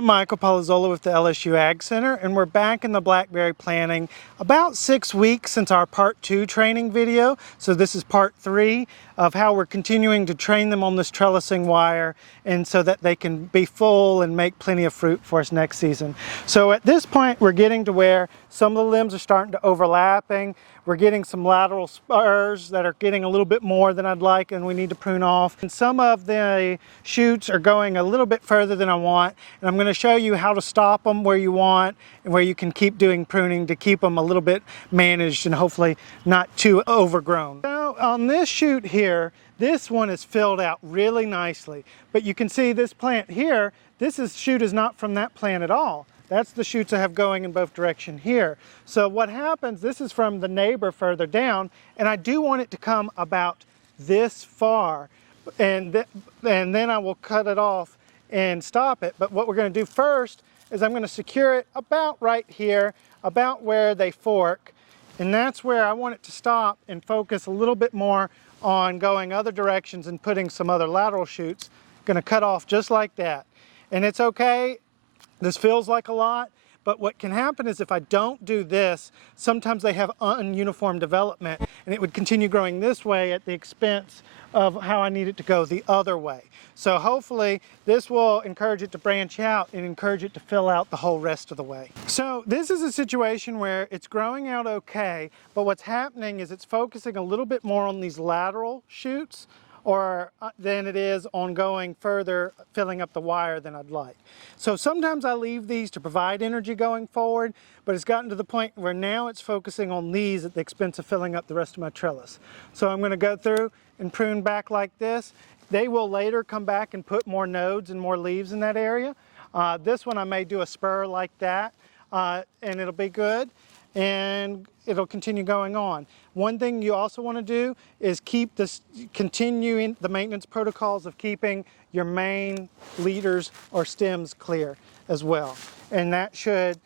I'm Michael Polozola with the LSU Ag Center, and we're back in the blackberry planting about 6 weeks since our part 2 training video. So this is part 3 of how we're continuing to train them on this trellising wire, and so that they can be full and make plenty of fruit for us next season. So at this point, we're getting to where some of the limbs are starting to overlapping. We're getting some lateral spurs that are getting a little bit more than I'd like, and we need to prune off. And some of the shoots are going a little bit further than I want, and I'm going to show you how to stop them where you want and where you can keep doing pruning to keep them a little bit managed and hopefully not too overgrown. Now on this shoot here, this one is filled out really nicely, but you can see this plant here, shoot is not from that plant at all. That's the shoots I have going in both directions here. So what happens, this is from the neighbor further down, and I do want it to come about this far, and then I will cut it off and stop it. But what we're going to do first is I'm going to secure it about right here, about where they fork, and that's where I want it to stop and focus a little bit more on going other directions and putting some other lateral shoots. Going to cut off just like that. And it's okay. This feels like a lot, but what can happen is if I don't do this, sometimes they have ununiform development, and it would continue growing this way at the expense of how I need it to go the other way. So hopefully this will encourage it to branch out and encourage it to fill out the whole rest of the way. So this is a situation where it's growing out okay, but what's happening is it's focusing a little bit more on these lateral shoots than it is on going further, filling up the wire than I'd like. So sometimes I leave these to provide energy going forward, but it's gotten to the point where now it's focusing on these at the expense of filling up the rest of my trellis. So I'm going to go through and prune back like this. They will later come back and put more nodes and more leaves in that area. This one I may do a spur like that, and it'll be good, and it'll continue going on. One thing you also want to do is continuing the maintenance protocols of keeping your main leaders or stems clear as well. And that should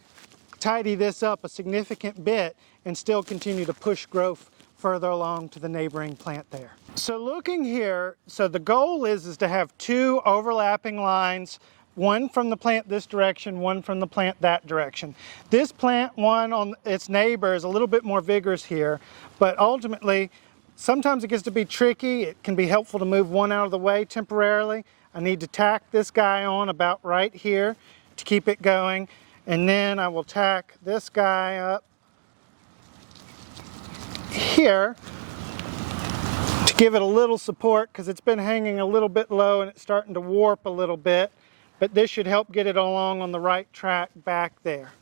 tidy this up a significant bit and still continue to push growth further along to the neighboring plant there. So looking here, so the goal is to have 2 overlapping lines, one from the plant this direction, one from the plant that direction. This plant, one on its neighbor, is a little bit more vigorous here, but ultimately, sometimes it gets to be tricky. It can be helpful to move one out of the way temporarily. I need to tack this guy on about right here to keep it going, and then I will tack this guy up here to give it a little support, because it's been hanging a little bit low and it's starting to warp a little bit. But this should help get it along on the right track back there.